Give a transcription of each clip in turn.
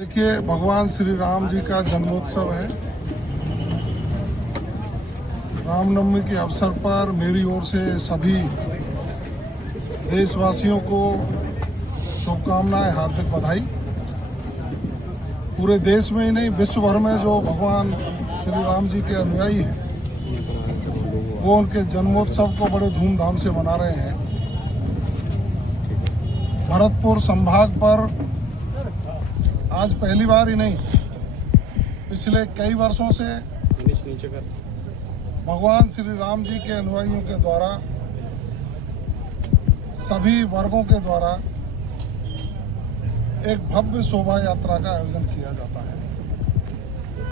देखिए, भगवान श्री राम जी का जन्मोत्सव है। रामनवमी के अवसर पर मेरी ओर से सभी देशवासियों को शुभकामनाएं, हार्दिक बधाई। पूरे देश में ही नहीं, विश्व भर में जो भगवान श्री राम जी के अनुयायी हैं वो उनके जन्मोत्सव को बड़े धूमधाम से मना रहे हैं। भरतपुर संभाग पर आज पहली बार ही नहीं, पिछले कई वर्षों से भगवान श्री राम जी के अनुयायियों के द्वारा, सभी वर्गों के द्वारा एक भव्य शोभा यात्रा का आयोजन किया जाता है।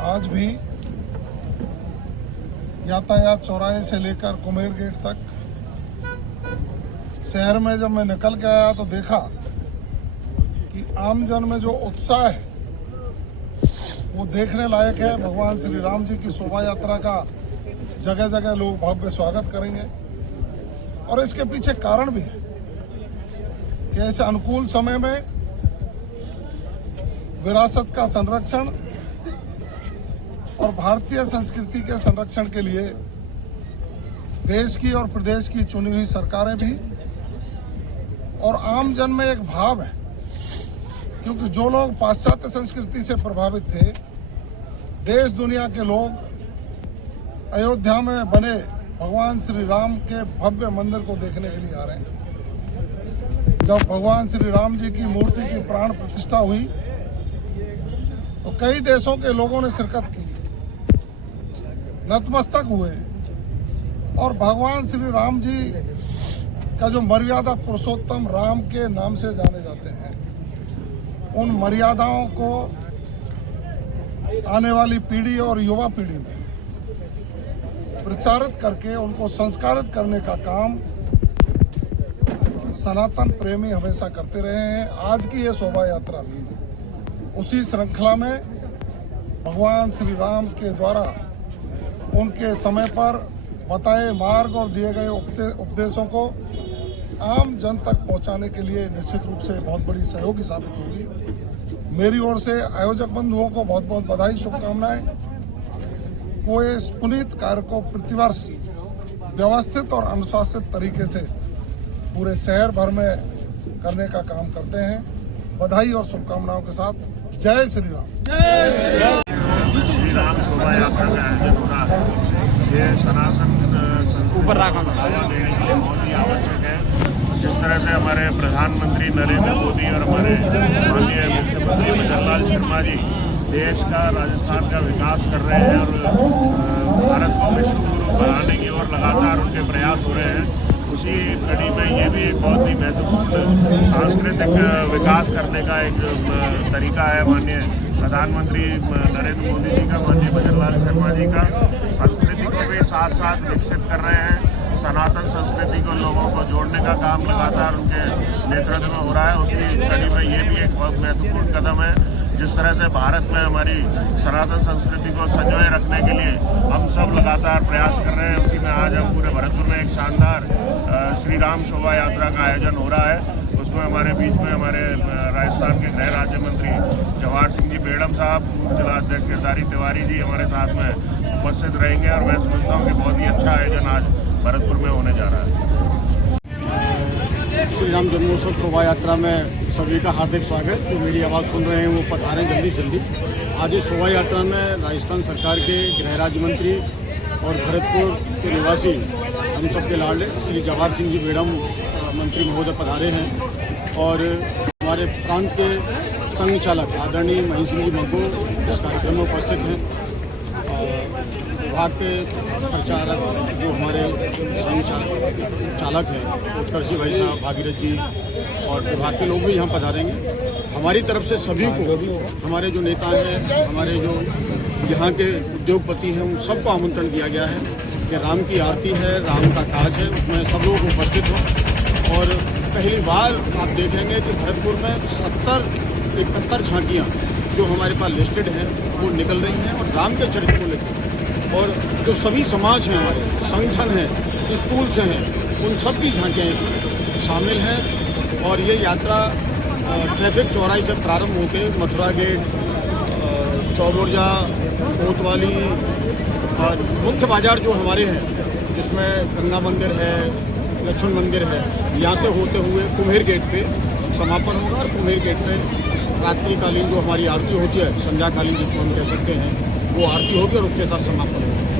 आज भी यातायात चौराहे से लेकर कुमेर गेट तक शहर में जब मैं निकल के आया तो देखा कि आमजन में जो उत्साह है वो देखने लायक है। भगवान श्री राम जी की शोभा यात्रा का जगह जगह लोग भव्य स्वागत करेंगे और इसके पीछे कारण भी है कि ऐसे अनुकूल समय में विरासत का संरक्षण और भारतीय संस्कृति के संरक्षण के लिए देश की और प्रदेश की चुनी हुई सरकारें भी और आम जन में एक भाव है, क्योंकि जो लोग पाश्चात्य संस्कृति से प्रभावित थे, देश दुनिया के लोग अयोध्या में बने भगवान श्री राम के भव्य मंदिर को देखने के लिए आ रहे हैं। जब भगवान श्री राम जी की मूर्ति की प्राण प्रतिष्ठा हुई तो कई देशों के लोगों ने शिरकत की, नतमस्तक हुए और भगवान श्री राम जी का जो मर्यादा पुरुषोत्तम राम के नाम से जाने जाते हैं, उन मर्यादाओं को आने वाली पीढ़ी और युवा पीढ़ी में प्रचारित करके उनको संस्कारित करने का काम सनातन प्रेमी हमेशा करते रहे हैं। आज की ये शोभा यात्रा भी उसी श्रृंखला में भगवान श्री राम के द्वारा उनके समय पर बताए मार्ग और दिए गए उपदेशों को आम जन तक पहुंचाने के लिए निश्चित रूप से बहुत बड़ी सहयोगी साबित होगी। मेरी ओर से आयोजक बंधुओं को बहुत बहुत बधाई, शुभकामनाएं। वो इस पुनीत कार्य को प्रतिवर्ष व्यवस्थित और अनुशासित तरीके से पूरे शहर भर में करने का काम करते हैं। बधाई और शुभकामनाओं के साथ जय श्री राम। श्री राम शोभा यात्रा का आयोजन हो रहा है। ये सनातन संस्कृति को बढ़ावा देने के लिए बहुत ही आवश्यक है। जिस तरह से हमारे प्रधानमंत्री नरेंद्र मोदी और हमारे माननीय मुख्यमंत्री भजनलाल शर्मा जी देश का, राजस्थान का विकास कर रहे हैं और भारत को विश्व गुरु बनाने की ओर लगातार उनके प्रयास हो रहे हैं, उसी कड़ी में ये भी एक बहुत ही महत्वपूर्ण सांस्कृतिक विकास करने का एक तरीका है। माननीय प्रधानमंत्री नरेंद्र मोदी जी का, माननीय भजनलाल शर्मा जी का संस्कृति को भी साथ साथ विकसित कर रहे हैं। सनातन संस्कृति को लोगों को जोड़ने का काम लगातार उनके नेतृत्व में हो रहा है। उसी कड़ी में ये भी एक बहुत महत्वपूर्ण कदम है। जिस तरह से भारत में हमारी सनातन संस्कृति को संजोए रखने के लिए हम सब लगातार प्रयास कर रहे हैं, उसी में आज हम पूरे भरतपुर में एक शानदार श्री राम शोभा यात्रा का आयोजन हो रहा है। उसमें हमारे बीच में हमारे राजस्थान के गृह राज्य मंत्री जवाहर सिंह जी बेड़म साहब, पूर्व जिलाध्यक्ष गिरधारी तिवारी जी हमारे साथ में उपस्थित रहेंगे और मैं समझता हूँ कि बहुत ही अच्छा आयोजन आज भरतपुर में होने जा रहा है। श्री राम जन्मोत्सव शोभा यात्रा में सभी का हार्दिक स्वागत। जो मेरी आवाज़ सुन रहे हैं वो पधारें जल्दी जल्दी। आज इस शोभा यात्रा में राजस्थान सरकार के गृह राज्य मंत्री और भरतपुर के निवासी हम सबके लाडले श्री जवाहर सिंह जी बेड़म मंत्री महोदय पधारे हैं और हमारे प्रांत के संघ चालक आदरणीय महेंद्र सिंह जी मग्गू इस कार्यक्रम में उपस्थित हैं। विभाग के प्रचारक जो हमारे संघ चालक हैं, उत्कर्ष जी भाई साहब, भागीरथ जी और विभाग के लोग भी यहाँ पधारेंगे। हमारी तरफ से सभी को, हमारे जो नेता हैं, हमारे जो यहाँ के उद्योगपति हैं, उन सबको आमंत्रण दिया गया है कि राम की आरती है, राम का काज है, उसमें सब लोग उपस्थित हों। और पहली बार आप देखेंगे कि भरतपुर में 71 झांकियाँ जो हमारे पास लिस्टेड हैं वो निकल रही हैं और राम के चरित्र को लेकर, और जो सभी समाज हैं, हमारे संगठन हैं, स्कूल से हैं, उन सब की झांकियाँ इसमें शामिल हैं। और ये यात्रा ट्रैफिक चौराहे से प्रारंभ होकर मथुरा गेट, चौबुर्जा, कोतवाली, मुख्य बाजार जो हमारे हैं जिसमें गंगा मंदिर है, लक्ष्मण मंदिर है, यहाँ से होते हुए कुम्हेर गेट पे समापन होगा। और कुम्हेर गेट पे रात्रिकालीन जो हमारी आरती होती है, संध्याकालीन जिसको हम कह सकते हैं, वो आरती होगी और उसके साथ समापन होगा।